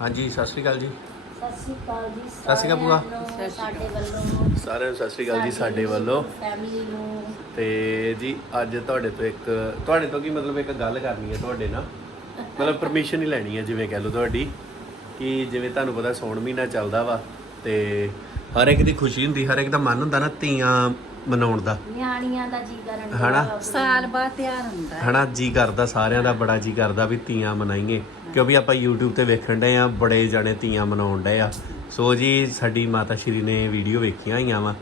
ਹਾਂਜੀ ਸਤਿ ਸ਼੍ਰੀ ਅਕਾਲ ਜੀ। ਸਤਿ ਸ਼੍ਰੀ ਅਕਾਲ ਜੀ ਸਤਿ ਸ਼੍ਰੀ ਅਕਾਲ ਭੂਆ। ਸਾਰਿਆਂ ਨੂੰ ਸਾਡੇ ਵੱਲੋਂ। ਸਾਰਿਆਂ ਨੂੰ ਸਤਿ ਸ਼੍ਰੀ ਅਕਾਲ ਜੀ ਸਾਡੇ ਵੱਲੋਂ। ਫੈਮਿਲੀ ਨੂੰ। ਤੇ ਜੀ ਅੱਜ ਤੁਹਾਡੇ ਤੋਂ ਇੱਕ ਤੁਹਾਡੇ ਤੋਂ ਕੀ ਮਤਲਬ ਇੱਕ ਗੱਲ ਕਰਨੀ ਹੈ ਤੁਹਾਡੇ ਨਾਲ? ਮਤਲਬ ਪਰਮਿਸ਼ਨ ਹੀ ਲੈਣੀ ਹੈ ਜਿਵੇਂ ਕਹਿ ਲਓ ਤੁਹਾਡੀ ਕਿ ਜਿਵੇਂ ਤੁਹਾਨੂੰ ਪਤਾ ਸੌਣ ਮਹੀਨਾ ਚੱਲਦਾ ਵਾ ਤੇ ਹਰ ਇੱਕ ਦੀ ਖੁਸ਼ੀ ਹੁੰਦੀ ਹਰ ਇੱਕ ਦਾ ਮਨ ਹੁੰਦਾ ਨਾ ਧੀਆਂ ਮਨਾਉਣ ਦਾ। ਨਿਆਣੀਆਂ ਦਾ ਜੀ ਕਰਨ ਹਨਾ? ਸਾਲ ਬਾਅਦ ਤਿਆਰ ਹੁੰਦਾ ਹੈ। ਹਨਾ ਜੀ ਕਰਦਾ ਸਾਰਿਆਂ ਦਾ ਬੜਾ ਜੀ ਕਰਦਾ ਵੀ ਧੀਆਂ ਮਨਾਈਏ। ਕਿਉਂਕਿ ਆਪਾਂ YouTube ਤੇ ਵੇਖਣ ਡਏ ਆ ਬੜੇ ਜਣੇ ਧੀਆਂ ਮਨਾਉਣ ਡਏ ਆ। ਸੋ ਜੀ ਸਾਡੀ ਮਾਤਾ ਸ਼੍ਰੀ ਨੇ ਵੀਡੀਓ ਵੇਖੀਆਂ ਹੋਈਆਂ ਵਾ।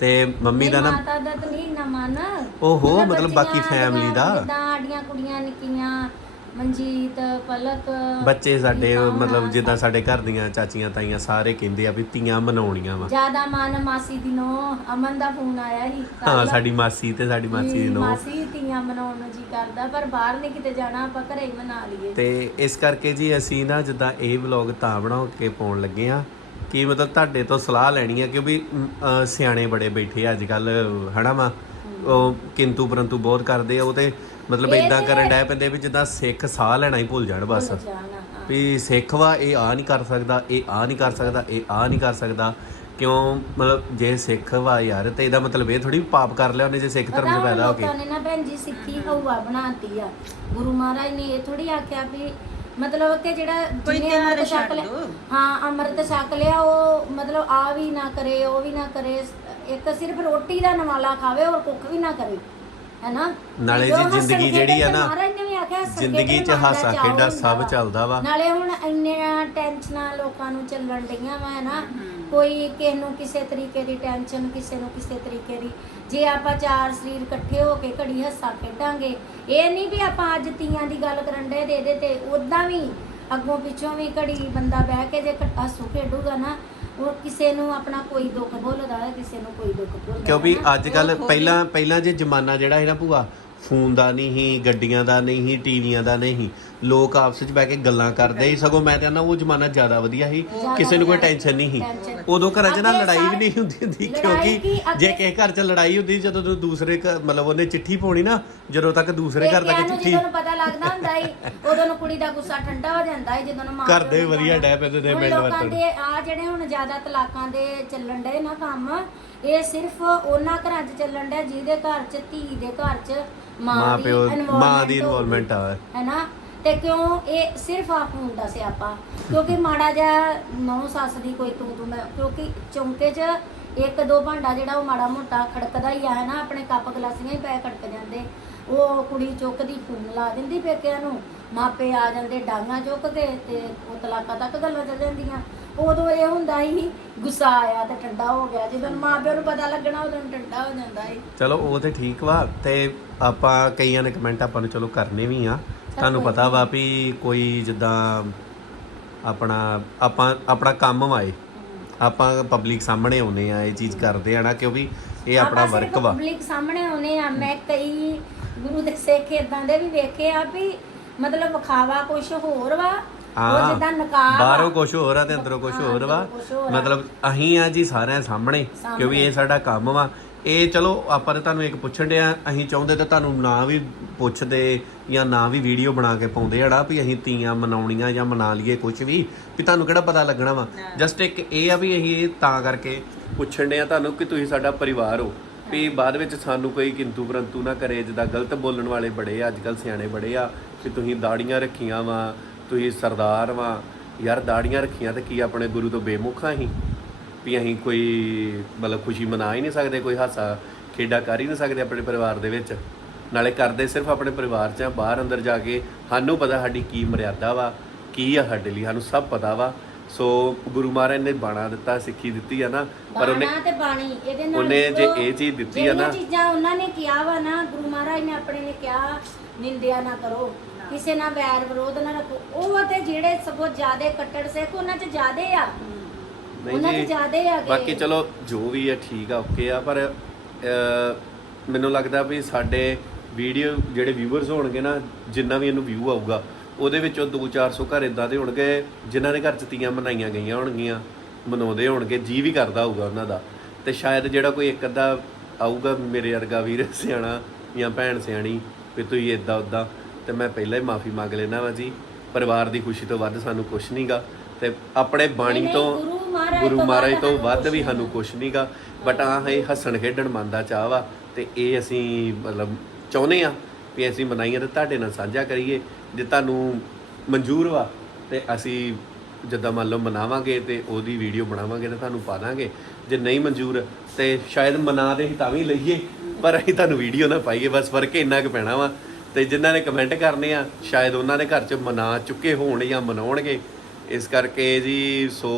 ਤੇ ਮੰਮੀ ਦਾ ਨਾ ਮਾਤਾ ਦਾ ਤਾਂ ਨਹੀਂ ਨਾ ਮਨ। ਓਹੋ, ਮਤਲਬ ਬਾਕੀ family ਦਾ। ਜਿੱਦਾਂ ਕੁੜੀਆਂ ਨਿੱਕੀਆਂ ਮਨਜੀਤ ਪਲਕ। ਬੱਚੇ ਸਾਡੇ ਮਤਲਬ ਹੋਣਾ, ਜਿੱਦਾਂ ਸਾਡੇ ਘਰ ਦੀਆਂ ਚਾਚੀਆਂ ਤਾਈਆਂ ਸਾਰੇ ਕਹਿੰਦੇ ਆ ਵੀ ਧੀਆਂ ਮਨਾਉਣੀਆਂ ਵਾ। ਜ਼ਿਆਦਾ ਮਨ ਮਾਸੀ ਦੀ ਨੋ ਅਮਨ ਦਾ ਫੋਨ ਆਇਆ ਸੀ। ਕੱਲ੍ਹ। ਹਾਂ ਸਾਡੀ ਮਾਸੀ ਤੇ ਸਾਡੀ ਮਾਸੀ ਦੀ ਵੀ ਨੋ। ਮਾਸੀ ਧੀਆਂ ਮਨਾਉਣ ਨੂੰ ਜੀ ਕਰਦਾ ਪਰ ਬਾਹਰ ਨਹੀਂ ਕਿਤੇ ਜਾਣਾ ਆਪਾਂ ਘਰੇ ਹੀ ਮਨਾ ਲਈਏ। ਤੇ ਇਸ ਕਰਕੇ ਜੀ ਅਸੀਂ ਨਾ ਜਿੱਦਾਂ ਇਹ ਵਲੌਗ ਤਾਂ ਬਣਾ ਕੇ ਪਾਉਣ ਲੱਗੇ ਆ ਕਿ ਮਤਲਬ ਤੁਹਾਡੇ ਤੋਂ ਸਲਾਹ ਲੈਣੀ ਆ ਕਿਉਂਕਿ ਮ, ਅ, ਸਿਆਣੇ ਬੜੇ ਬੈਠੇ ਆ ਅੱਜ ਕੱਲ ਹਨਾ ਵਾ ਉਹ ਕਿੰਤੂ ਪਰੰਤੂ ਬਹੁਤ ਕਰਦੇ ਆ ਉਹ ਤੇ ਮਤਲਬ ਇਦਾਂ ਕਰਨ ਡੈ ਪੈਂਦੇ ਵੀ ਜਿੱਦਾਂ ਸਿੱਖ ਸਾਹ ਲੈਣਾ ਹੀ ਭੁੱਲ ਜਾਣ ਬਸ। ਵੀ ਸਿੱਖ ਵਾ ਇਹ ਆ ਨਹੀਂ ਕਰ ਸਕਦਾ ਇਹ ਆ ਨਹੀਂ ਕਰ ਸਕਦਾ ਇਹ ਆ ਨਹੀਂ ਕਰ ਸਕਦਾ। ਕਿਉਂ? ਮਤਲਬ ਜੇ ਸਿੱਖ ਵਾ ਯਾਰ ਤੇ ਇਹਦਾ ਮਤਲਬ ਇਹ ਥੋੜੀ ਪਾਪ ਕਰ ਲਿਆ ਉਹਨੇ ਜੇ ਸਿੱਖ ਧਰਮ 'ਚ ਪੈਦਾ ਹੋ ਕੇ। ਲੋਕਾਂ ਨੇ ਭੈਣ ਜੀ ਸਿੱਖੀ ਹਊਆ ਬਣਾਤੀ ਆ। ਗੁਰੂ ਮਹਾਰਾਜ ਨੇ ਇਹ ਥੋੜੀ ਆਖਿਆ ਵੀ ਮਤਲਬ ਕਿ ਜਿਹੜਾ ਕੋਈ ਜਿਹਨੇ ਅੰਮ੍ਰਿਤ ਛਕ ਲਿਆ। ਹਾਂ ਅੰਮ੍ਰਿਤ ਛਕ ਲਿਆ ਉਹ ਮਤਲਬ ਆ ਵੀ ਨਾ ਕਰੇ ਉਹ ਵੀ ਨਾ ਕਰੇ ਇੱਕ ਸਿਰਫ ਰੋਟੀ ਦਾ ਨਵਾਲਾ ਖਾਵੇ ਔਰ ਕੁੱਖ ਵੀ ਨਾ ਕਰੇ। ਹੈਨਾ? ਨਾਲੇ ਜੋ ਜ਼ਿੰਦਗੀ ਜਿਹੜੀ ਆ ਨਾ, ਜ਼ਿੰਦਗੀ 'ਚ ਹਾਸਾ ਖੇਡਾ ਸਭ। ਚੱਲਦਾ ਵਾ। ਨਾਲੇ ਹੁਣ ਇੰਨੀਆਂ ਟੈਨਸ਼ਨਾਂ ਲੋਕਾਂ ਨੂੰ ਚੱਲਣ ਡਈਆਂ ਵਾ ਨਾ ਕੋਈ ਕਿਸੇ ਨੂੰ ਕਿਸੇ ਤਰੀਕੇ ਦੀ ਟੈਨਸ਼ਨ ਕਿਸੇ ਨੂੰ ਕਿਸੇ ਤਰੀਕੇ ਦੀ। ਜੇ ਆਪਾਂ ਚਾਰ ਸਰੀਰ ਇਕੱਠੇ ਹੋ ਕੇ ਘੜੀ ਹੱਸਾ ਖੇਡਾਂਗੇ ਇਹ ਨਹੀਂ ਵੀ ਆਪਾਂ ਅੱਜ ਤੀਆਂ ਦੀ ਗੱਲ ਕਰਨ ਦੇ ਦੇ ਤੇ ਉਦਾਂ ਵੀ ਅੱਗੋਂ ਪਿੱਛੋਂ ਵੀ ਘੜੀ ਬੰਦਾ ਬਹਿ ਕੇ ਜੇ ਹੱਸੂ ਖੇਡੂਗਾ ਨਾ ਉਹ ਕਿਸੇ ਨੂੰ ਆਪਣਾ ਕੋਈ ਦੁੱਖ ਭੁੱਲਦਾ ਹੈ ਕਿਸੇ ਨੂੰ ਕੋਈ ਦੁੱਖ ਭੁੱਲਦਾ ਕਿਉਂਕਿ। ਅੱਜ ਕੱਲ ਪਹਿਲਾਂ ਪਹਿਲਾਂ ਜੇ ਜ਼ਮਾਨਾ ਜਿਹੜਾ ਹੈ ਨਾ ਭੂਆ ਫੋਨ ਦਾ ਨਹੀਂ ਸੀ ਗੱਡੀਆਂ ਦਾ ਨਹੀਂ ਸੀ ਟੀਵੀਆਂ ਦਾ ਨਹੀਂ ਲੋਕ ਆਪਸ ਵਿੱਚ ਬਹਿ ਕੇ ਗੱਲਾਂ ਕਰਦੇ ਸੀ ਸਗੋਂ ਮੈਂ ਕਹਿੰਦਾ ਉਹ ਜ਼ਮਾਨਾ ਜ਼ਿਆਦਾ ਵਧੀਆ ਸੀ ਕਿਸੇ ਨੂੰ ਕੋਈ ਟੈਨਸ਼ਨ ਨਹੀਂ ਸੀ। ਉਦੋਂ ਘਰਾਂ 'ਚ ਨਾ ਲੜਾਈ ਵੀ ਨਹੀਂ ਹੁੰਦੀ ਹੁੰਦੀ ਕਿਉਂਕਿ ਜੇ ਕਿਸੇ ਘਰ 'ਚ ਲੜਾਈ ਹੁੰਦੀ ਜਦੋਂ ਤੋਂ ਦੂਸਰੇ ਘਰ ਮਤਲਬ ਉਹਨੇ ਚਿੱਠੀ ਪਾਉਣੀ ਨਾ ਜਦੋਂ ਤੱਕ ਦੂਸਰੇ ਘਰ ਤੱਕ ਚਿੱਠੀ ਨੂੰ ਪਤਾ ਲੱਗਦਾ ਹੁੰਦਾ ਈ ਉਦੋਂ ਨੂੰ ਕੁੜੀ ਦਾ ਗੁੱਸਾ ਠੰਡਾ ਹੋ ਜਾਂਦਾ ਈ ਜਦੋਂ ਨੂੰ ਮਾਂ ਘਰ ਦੇ ਵਧੀਆ। ਡਹਿ ਪੈਂਦੇ ਨੇ ਹੁਣ ਮਿਲ ਲੋਕਾਂ ਵਰਤਣ। ਦੇ ਆ ਜਿਹੜੇ ਹੁਣ ਜ਼ਿਆਦਾ ਤਲਾਕਾਂ ਦੇ ਚੱਲਣ ਡਏ ਨਾ ਕੰਮ ਇਹ ਸਿਰਫ ਉਹਨਾਂ ਘਰਾਂ 'ਚ ਚੱਲਣ ਡਿਆ ਜਿਹਦੇ ਘਰ 'ਚ ਧੀ ਦੇ ਘਰ 'ਚ ਮਾਂ ਦੀ ਪਿਓ ਮਾਂ ਦੀ involvement ਹੋਵੇ। ਇਨਵੋਲਵਮੈਂਟ ਆ। ਹੈਨਾ? ਤੇ ਕਿਉਂ ਇਹ ਸਿਰਫ ਆਪ ਹੁੰਦਾ ਸਿਆਪਾ ਕਿਉਂਕਿ ਮਾੜਾ ਜਿਹਾ ਨੌ ਸੱਸ ਦੀ ਕੋਈ ਤੂੰ ਤੂੰ ਮੈਂ ਕਿਉਂਕਿ ਚੌਂਕੇ 'ਚ ਇੱਕ ਦੋ ਭਾਂਡਾ ਜਿਹੜਾ ਉਹ ਮਾੜਾ ਮੋਟਾ ਖੜਕਦਾ ਹੀ ਆ ਨਾ ਆਪਣੇ ਕੱਪ ਗਲਾਸੀਆਂ ਹੀ ਪੈ ਖੜਕ ਜਾਂਦੇ। ਉਹ ਕੁੜੀ ਚੁੱਕਦੀ ਫੋਨ ਲਾ ਦਿੰਦੀ ਪੇਕਿਆਂ ਨੂੰ। ਮਾਪੇ ਆ ਜਾਂਦੇ ਡਾਂਗਾ ਚੁੱਕ ਕੇ ਤੇ ਉਹ ਤਲਾਕਾ ਤੱਕ ਗੱਲਾਂ ਚੱਲ ਜਾਂਦੀਆਂ। ਉਦੋਂ ਇਹ ਹੁੰਦਾ ਹੀ ਗੁੱਸਾ ਆਇਆ ਤੇ ਠੰਡਾ ਹੋ ਗਿਆ। ਜਦੋਂ ਮਾਪਿਆਂ ਨੂੰ ਪਤਾ ਲੱਗਣਾ ਉਦੋਂ ਠੰਡਾ ਹੋ ਜਾਂਦਾ ਹੈ ਚਲੋ ਉਹ ਤੇ ਠੀਕ ਵਾ ਤੇ ਆਪਾਂ ਕਈਆਂ ਨੇ ਕਮੈਂਟ ਆਪਾਂ ਨੂੰ ਚਲੋ ਕਰਨੇ ਵੀ ਆ। ਤੁਹਾਨੂੰ ਪਤਾ ਵਾ ਵੀ ਕੋਈ ਜਿੱਦਾਂ ਆਪਣਾ ਆਪਾਂ ਆਪਣਾ ਕੰਮ ਵਾਏ ਆਪਾਂ ਪਬਲਿਕ ਸਾਹਮਣੇ ਆਉਨੇ ਆ ਇਹ ਚੀਜ਼ ਕਰਦੇ ਆ ਨਾ ਕਿਉਂਕਿ ਇਹ ਆਪਣਾ ਵਰਕ ਵਾ। ਪਬਲਿਕ ਸਾਹਮਣੇ ਆਉਨੇ ਆ। ਮੈਂ ਕਈ ਗੁਰੂ ਦੇ ਸਿੱਖ ਇਦਾਂ ਦੇ ਵੀ ਵੇਖੇ ਆ ਵੀ ਮਤਲਬ ਵਿਖਾਵਾ ਕੁਝ ਹੋਰ ਵਾ ਉਹ ਹਾਂ ਜਿੱਦਾਂ ਨਕਾਬ ਬਾਹਰੋਂ ਕੁਝ ਹੋਰ ਆ ਤੇ ਅੰਦਰੋਂ ਕੁਝ ਹਾਂ, ਹੋਰ ਵਾ। ਅੰਦਰੋਂ ਕੁਛ ਹੋਰ ਆ। ਮਤਲਬ ਅਹੀਂ ਆ ਜੀ ਸਾਰਿਆਂ ਸਾਹਮਣੇ ਸਾਹਮਣੇ। ਕਿਉਂਕਿ ਇਹ ਸਾਡਾ ਕੰਮ ਵਾ। ਇਹ ਚਲੋ ਆਪਾਂ ਤੇ ਤੁਹਾਨੂੰ ਇੱਕ ਪੁੱਛਣ ਡਿਆ ਅਸੀਂ ਚਾਹੁੰਦੇ ਤਾਂ ਤੁਹਾਨੂੰ ਨਾ ਵੀ ਪੁੱਛਦੇ ਜਾਂ ਨਾ ਵੀ ਵੀਡੀਓ ਬਣਾ ਕੇ ਪਾਉਂਦੇ ਹੜਾ ਵੀ ਅਸੀਂ ਤੀਆਂ ਮਨਾਉਣੀਆਂ ਜਾਂ ਮਨਾ ਲਈਏ ਕੁਝ ਵੀ ਵੀ ਤੁਹਾਨੂੰ ਕਿਹੜਾ ਪਤਾ ਲੱਗਣਾ ਵਾ। ਜਸਟ ਇੱਕ ਇਹ ਆ ਵੀ ਅਸੀਂ ਇਹ ਤਾਂ ਕਰਕੇ ਪੁੱਛਣ ਡਿਆ ਤੁਹਾਨੂੰ ਕਿ ਤੁਸੀਂ ਸਾਡਾ ਪਰਿਵਾਰ ਹੋ। ਵੀ ਬਾਅਦ ਵਿੱਚ ਸਾਨੂੰ ਕੋਈ ਕਿੰਤੂ ਪਰੰਤੂ ਨਾ ਕਰੇ ਜਿੱਦਾਂ ਗਲਤ ਬੋਲਣ ਵਾਲੇ ਬੜੇ ਆ ਅੱਜ ਕੱਲ ਸਿਆਣੇ ਬੜੇ ਆ ਕਿ ਤੁਸੀਂ ਦਾੜੀਆਂ ਰੱਖੀਆਂ ਵਾ ਤੁਸੀਂ ਸਰਦਾਰ ਵਾ ਯਾਰ ਦਾੜੀਆਂ ਰੱਖੀਆਂ ਤੇ ਕੀ ਆਪਣੇ ਗੁਰੂ ਤੋਂ ਬੇਮੁਖਾਂ ਹੀ ਵੀ ਅਸੀਂ ਕੋਈ ਮਤਲਬ ਖੁਸ਼ੀ ਮਨਾ ਹੀ ਨਹੀਂ ਸਕਦੇ ਕੋਈ ਹਾਸਾ ਖੇਡਾ ਕਰ ਹੀ ਨਹੀਂ ਸਕਦੇ ਆਪਣੇ ਪਰਿਵਾਰ ਦੇ ਵਿੱਚ। ਨਾਲੇ ਕਰਦੇ ਸਿਰਫ ਆਪਣੇ ਪਰਿਵਾਰ 'ਚ ਆ ਬਾਹਰ ਅੰਦਰ ਜਾ ਕੇ ਸਾਨੂੰ ਪਤਾ ਸਾਡੀ ਕੀ ਮਰਿਆਦਾ ਵਾ ਕੀ ਆ ਸਾਡੇ ਲਈ ਸਾਨੂੰ ਸਭ ਪਤਾ ਵਾ। ਸੋ ਗੁਰੂ ਮਹਾਰਾਜ ਨੇ ਬਾਣਾ ਦਿੱਤਾ ਸਿੱਖੀ ਦਿੱਤੀ ਆ ਨਾ ਪਰ ਉਹਨੇ ਬਾਣਾ ਤੇ ਬਾਣੀ ਇਹਦੇ ਨਾਲ ਉਹਨੇ ਜੇ ਜੋ- ਇਹ ਚੀਜ਼ ਦਿੱਤੀ ਆ ਨਾ- ਜਿਹੜੀਆਂ ਚੀਜ਼ਾਂ ਉਹਨਾਂ ਨੇ ਕਿਹਾ ਵਾ ਨਾ ਗੁਰੂ ਮਹਾਰਾਜ ਨੇ ਆਪਣੇ ਨੇ ਕਿਹਾ ਨਿੰਦਿਆ ਨਾ ਕਰੋ। ਕਿਸੇ ਨਾਲ ਵੈਰ ਵਿਰੋਧ ਨਾ ਰੱਖੋ। ਉਹ ਤੇ ਜਿਹੜੇ ਸਗੋਂ ਜ਼ਿਆਦੇ ਕੱਟੜ ਸਿੱਖ ਉਹਨਾਂ 'ਚ ਜ਼ਿਆਦੇ ਆ। ਉਹਨਾਂ 'ਚ ਜ਼ਿਆਦੇ ਆ ਬਾਕੀ ਚਲੋ ਜੋ ਵੀ ਹੈ ਠੀਕ ਆ ਓਕੇ ਆ ਪਰ ਅਹ, ਮੈਨੂੰ ਲੱਗਦਾ ਵੀ ਸਾਡੇ ਵੀਡੀਓ ਜਿਹੜੇ ਵਿਊਅਰਸ ਹੋਣਗੇ ਨਾ ਜਿੰਨਾ ਵੀ ਇਹਨੂੰ ਵਿਊ ਆਊਗਾ ਉਹਦੇ ਵਿੱਚੋਂ 2-400 ਘਰ ਇਦਾਂ ਦੇ ਹੋਣਗੇ ਜਿਨ੍ਹਾਂ ਦੇ ਘਰ ਚ ਤੀਆਂ ਮਨਾਈਆਂ ਗਈਆਂ ਹੋਣਗੀਆਂ ਮਨਾਉਂਦੇ ਹੋਣਗੇ ਜੀ ਵੀ ਕਰਦਾ ਹੋਊਗਾ ਉਹਨਾਂ ਦਾ। ਤੇ ਸ਼ਾਇਦ ਜਿਹੜਾ ਕੋਈ ਇੱਕ ਅੱਧਾ ਆਊਗਾ ਮੇਰੇ ਵਰਗਾ ਵੀਰ ਸਿਆਣਾ ਜਾਂ ਭੈਣ ਸਿਆਣੀ ਵੀ ਤੁਸੀਂ ਇਦਾਂ ਉਦਾਂ ਤੇ ਮੈਂ ਪਹਿਲਾਂ ਹੀ ਮਾਫੀ ਮੰਗ ਲੈਣਾ ਵਾ ਜੀ। ਪਰਿਵਾਰ ਦੀ ਖੁਸ਼ੀ ਤੋਂ ਵੱਧ ਸਾਨੂੰ ਕੁਝ ਨਹੀਂਗਾ ਤੇ ਆਪਣੇ ਬਾਣੀ ਨਹੀਂ, ਤੋਂ ਗੁਰੂ ਮਹਾਰਾਜ ਗੁਰੂ ਤੋਂ ਮਹਾਰਾਜ ਵੱਧ ਤੋਂ ਵੀ ਨਹੀਂ ਸਾਨੂੰ ਕੁਛ ਨਹੀਂਗਾ ਬਟ ਆ ਇਹ ਹੱਸਣ ਖੇਡਣ ਮਨ ਦਾ ਚਾਹ ਵਾ ਤੇ ਇਹ ਅਸੀਂ ਮਤਲਬ ਚਾਹੁੰਦੇ ਆ ਵੀ ਅਸੀਂ ਮਨਾਈਏ ਤੇ ਤੁਹਾਡੇ ਨਾਲ ਸਾਂਝਾ ਕਰੀਏ ਜੇ ਤੁਹਾਨੂੰ ਮਨਜ਼ੂਰ ਵਾ ਤੇ ਅਸੀਂ ਜਿੱਦਾਂ ਮੰਨ ਲਓ ਮਨਾਵਾਂਗੇ ਤੇ ਉਹਦੀ ਵੀਡੀਓ ਬਣਾਵਾਂਗੇ ਤੇ ਤੁਹਾਨੂੰ ਪਾ ਦਾਂਗੇ। ਜੇ ਨਹੀਂ ਮਨਜ਼ੂਰ ਤੇ ਸ਼ਾਇਦ ਮਨਾ ਦੇ ਹੀ ਤਾਂ ਵੀ ਲਈਏ ਪਰ ਅਸੀਂ ਤੁਹਾਨੂੰ ਵੀਡੀਓ ਨਾ ਪਾਈਏ ਬਸ ਫ਼ਰਕ ਇੰਨਾ ਕੁ ਪੈਣਾ ਵਾ। ਤੇ ਜਿਨ੍ਹਾਂ ਨੇ ਕਮੈਂਟ ਕਰਨੇ ਆ ਸ਼ਾਇਦ ਉਹਨਾਂ ਦੇ ਘਰ 'ਚ ਮਨਾ ਚੁੱਕੇ ਹੋਣ ਜਾਂ ਮਨਾਉਣਗੇ। ਇਸ ਕਰਕੇ ਜੀ ਸੋ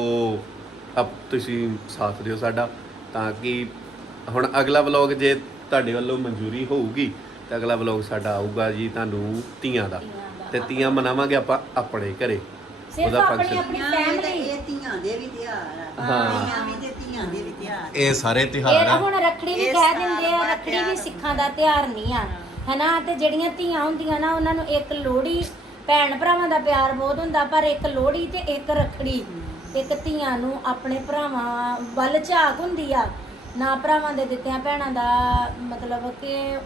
ਅਬ ਤੁਸੀਂ ਸਾਥ ਦਿਓ ਸਾਡਾ ਤਾਂ ਕਿ ਹੁਣ ਅਗਲਾ ਵਲੌਗ ਜੇ ਤੁਹਾਡੇ ਵੱਲੋਂ ਮਨਜ਼ੂਰੀ ਹੋਊਗੀ ਤਾਂ ਅਗਲਾ ਵਲੌਗ ਸਾਡਾ ਆਊਗਾ ਜੀ ਤੁਹਾਨੂੰ ਤੀਆਂ ਦਾ। ਤੇ ਤੀਆਂ ਮਨਾਵਾਂਗੇ ਆਪਾਂ ਆਪਣੇ ਘਰੇ। ਸਿਰਫ ਉਹਦਾ ਆਪਣੀ। ਆਪਣੀ ਫੈਮਿਲੀ ਇਹ ਧੀਆਂ ਦੇ ਵੀ ਤਿਉਹਾਰ ਆ। ਹਾਂ। ਧੀਆਂ ਵੀ ਤੇ ਧੀਆਂ ਦੇ ਵੀ ਤਿਉਹਾਰ ਇਹ ਸਾਰੇ ਇਹ ਤਿਹਾਰ ਆ। ਹੁਣ ਰੱਖੜੀ ਵੀ ਇਹ ਕਹਿ ਦਿੰਦੇ ਆ ਰੱਖੜੀ ਵੀ ਤਿਉਹਾਰ ਸਿੱਖਾਂ ਦਾ ਤਿਉਹਾਰ ਨਹੀਂ ਆ। ਹੈਨਾ? ਤੇ ਜਿਹੜੀਆਂ ਧੀਆਂ ਹੁੰਦੀਆਂ ਨਾ ਉਹਨਾਂ ਨੂੰ ਇੱਕ ਲੋਹੜੀ ਭੈਣ ਭਰਾਵਾਂ ਦਾ ਪਿਆਰ ਬਹੁਤ ਹੁੰਦਾ ਪਰ ਇੱਕ ਲੋਹੜੀ ਤੇ ਇੱਕ ਰੱਖੜੀ। ਇੱਕ ਧੀਆਂ ਨੂੰ ਆਪਣੇ ਭਰਾਵਾਂ ਵੱਲ ਝਾਕ ਹੁੰਦੀ ਆ। ਨਾ ਭਰਾਵਾਂ ਦੇ ਦਿੱਤਿਆਂ ਭੈਣਾਂ ਦਾ ਮਤਲਬ ਕਿ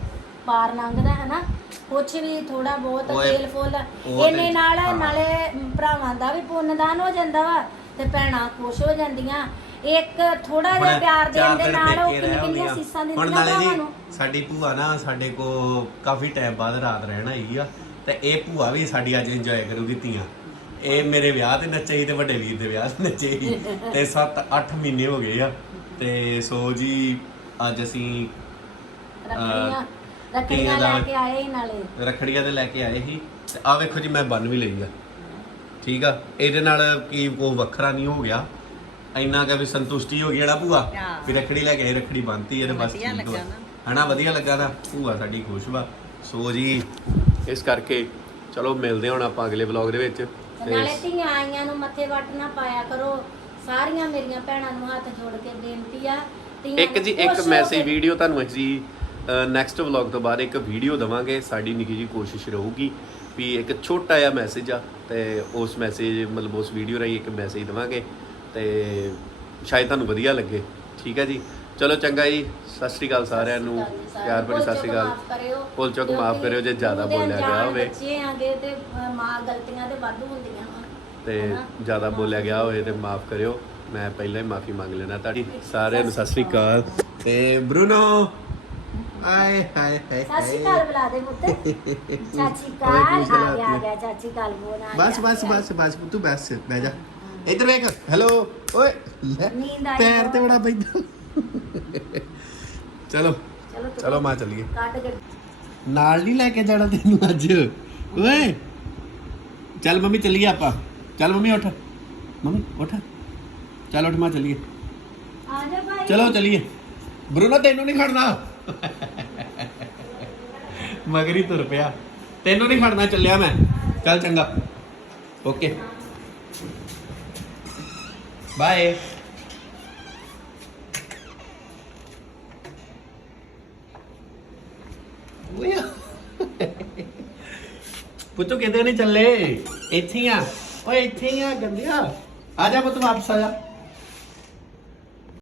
ਪਾਰ ਲੰਘਦਾ ਹੈ ਨਾ ਕੁਛ ਵੀ ਥੋੜਾ ਬਹੁਤ ਤੇਲ ਫੁੱਲ। ਇੰਨੇ ਨਾਲ। ਨਾਲੇ ਭਰਾਵਾਂ ਦਾ ਵੀ ਪੁੰਨਦਾਨ ਹੋ ਜਾਂਦਾ ਵਾ ਤੇ ਭੈਣਾਂ ਖੁਸ਼ ਹੋ ਜਾਂਦੀਆਂ। ਇੱਕ ਥੋੜਾ ਜਿਹਾ ਹੁਣ ਪਿਆਰ ਦੇਣ ਦੇ ਨਾਲ ਉਹ ਕਿੰਨੀ ਕਿੰਨੀਆਂ। ਸੀਸਾਂ ਹੁਣ ਦਿੰਦੀਆਂ ਨਾਲੇ ਭਰਾਵਾਂ ਜੀ ਸਾਡੀ ਭੂਆ ਨਾ ਸਾਡੇ ਕੋ ਕਾਫੀ ਟਾਈਮ ਬਾਅਦ ਰਾਤ ਰਹਿਣ ਆਈ ਆ ਤੇ ਇਹ ਭੂਆ ਵੀ ਸਾਡੀ ਅੱਜ ਇੰਜੋਏ ਕਰੂਗੀ ਤੀਆਂ ਇਹ ਮੇਰੇ ਵਿਆਹ ਤੇ ਨੱਚੇ ਤੇ ਵੱਡੇ ਵੀਰ ਦੇ ਵਿਆਹ ਤੇ ਨੱਚੇ ਤੇ 7-8 ਮਹੀਨੇ ਹੋ ਗਏ ਆ। ਤੇ ਸੋ ਜੀ ਅੱਜ ਅਸੀਂ ਰੱਖੜੀਆਂ ਰੱਖੜੀਆਂ ਲੈ ਕੇ ਆਏ ਹੀ ਨਾਲੇ। ਰਖੜੀਆਂ ਤੇ ਲੈ ਕੇ ਆਏ ਸੀ। ਆ ਵੇਖੋ ਜੀ ਮੈਂ ਬੰਨ ਵੀ ਲਈ ਆ। ਠੀਕ ਆ? ਇਹਦੇ ਨਾਲ ਕੀ ਉਹ ਵੱਖਰਾ ਨਹੀਂ ਹੋ ਗਿਆ। ਇੰਨਾ ਕਿ ਵੀ ਸੰਤੁਸ਼ਟੀ ਹੋ ਗਈ ਜਿਹੜਾ ਭੂਆ ਹਾਂ। ਵੀ ਰਖੜੀ ਲੈ ਕੇ ਆਏ ਰਖੜੀ ਬੰਨਤੀ ਇਹਦੇ ਬਸ ਵਧੀਆ ਠੀਕ ਲੱਗਾ ਨਾ। ਹਨਾ ਵਧੀਆ ਲੱਗਾ ਨਾ ਭੂਆ ਸਾਡੀ ਖੁਸ਼ ਵਾ। ਸੋ ਜੀ ਇਸ ਕਰਕੇ ਚਲੋ ਮਿਲਦੇ ਹਾਂ ਹੁਣ ਆਪਾਂ ਅਗਲੇ ਵਲੌਗ ਦੇ ਵਿੱਚ। ਤੇ ਤੇ ਨਾਲੇ ਧੀਆਂ ਆਈਆਂ ਨੂੰ ਮੱਥੇ ਵੱਟ ਨਾ ਪਾਇਆ ਕਰੋ। ਸਾਰੀਆਂ ਮੇਰੀਆਂ ਭੈਣਾਂ ਨੂੰ ਹੱਥ ਜੋੜ ਕੇ ਬੇਨਤੀ ਆ ਧੀਆਂ ਇੱਕ ਜੀ ਨੂੰ ਇੱਕ ਮੈਸੇਜ ਵੀਡੀਓ ਤੁਹਾਨੂੰ ਅਸੀਂ ਨੈਕਸਟ ਵਲੌਗ ਤੋਂ ਬਾਅਦ ਇੱਕ ਵੀਡੀਓ ਦਵਾਂਗੇ। ਸਾਡੀ ਨਿੱਕੀ ਜੀ ਕੋਸ਼ਿਸ਼ ਰਹੂਗੀ ਵੀ ਇੱਕ ਛੋਟਾ ਜਿਹਾ ਮੈਸੇਜ ਆ ਤੇ ਉਸ ਮੈਸੇਜ ਮਤਲਬ ਉਸ ਵੀਡੀਓ ਰਾਹੀਂ ਇੱਕ ਮੈਸੇਜ ਦਵਾਂਗੇ। ਤੇ ਸ਼ਾਇਦ ਤੁਹਾਨੂੰ ਵਧੀਆ ਲੱਗੇ। ਠੀਕ ਹੈ ਜੀ। ਚਲੋ ਚੰਗਾ ਜੀ। ਸਤਿ ਸ਼੍ਰੀ ਅਕਾਲ ਸਾਰਿਆਂ ਨੂੰ। ਪਿਆਰ ਭਰੀ ਸਤਿ ਸ਼੍ਰੀ ਅਕਾਲ। ਭੁੱਲ ਚੁੱਕ ਮਾਫ ਕਰਿਓ ਜੇ ਜ਼ਿਆਦਾ ਬੋਲਿਆ ਗਿਆ ਹੋਵੇ। ਬੱਚੇ ਆਗੇ ਤੇ ਮਾਂ ਗਲਤੀਆਂ ਤੇ ਵਾਧੂ ਹੁੰਦੀਆਂ ਤੇ? ਜ਼ਿਆਦਾ ਬੋਲਿਆ ਗਿਆ ਹੋਵੇ ਤੇ ਮਾਫ ਕਰਿਓ। ਮੈਂ ਪਹਿਲਾਂ ਹੀ ਮਾਫੀ ਮੰਗ ਲੈਣਾ ਤੁਹਾਡੀ। ਸਾਰਿਆਂ ਨੂੰ ਸਤਿ ਸ਼੍ਰੀ ਅਕਾਲ। ਤੇ ਬਰੂਨੋ। ਆਏ ਹਾਏ ਹਾਏ ਸਤਿ ਸ਼੍ਰੀ ਅਕਾਲ ਬੁਲਾ ਦੇ ਪੁੱਤ। ਚਾਚੀ ਕਾਲ ਆ ਗਿਆ ਆ ਦਾ ਗਿਆ ਚਾਚੀ ਕਾਲ ਬੋਲ ਆ ਬਸ ਬਸ। ਬਸ ਬਸ ਤੂੰ ਬਸ ਬਹਿ ਜਾ। ਇੱਧਰ ਵੇਖ ਹੈਲੋ ਓਏ ਲੈ, ਨੀਂਦ ਆਈ ਪੈਰ ਤੇ। ਬੜਾ ਬੈਠਾ ਚਲੋ ਚਲੋ ਚਲੋ। ਮਾਂ ਚੱਲੀਏ। ਕੱਟ ਕੇ ਨਾਲ ਨਹੀਂ ਲੈ ਕੇ ਜਾਣਾ ਤੈਨੂੰ ਅੱਜ। ਓਏ ਚੱਲ ਮੰਮੀ ਚੱਲੀਏ ਆਪਾਂ। ਚੱਲ ਮੰਮੀ ਉੱਠ। ਮੰਮੀ ਉੱਠ। ਚੱਲ ਉੱਠ ਮਾਂ ਚੱਲੀਏ। ਆ ਜਾ ਭਾਈ। ਚਲੋ ਚੱਲੀਏ। ਬਰੂਨੋ ਤੈਨੂੰ ਨਹੀਂ ਖੜਨਾ। ਮਗਰੀ ਤੁਰ ਪਿਆ। ਤੈਨੂੰ ਨਹੀਂ ਖੜਨਾ ਚੱਲਿਆ ਮੈਂ। ਚੱਲ ਚੰਗਾ। ਓਕੇ। ਬਾਏ ਪੁੱਤੂ ਕਿਤੇ ਨਹੀਂ ਚੱਲੇ? ਇੱਥੇ ਆ। ਓਏ ਇੱਥੇ ਹੀ ਆ ਗੰਦਿਆ ਆ ਜਾ ਪੁੱਤ ਵਾਪਸ ਆ ਜਾ।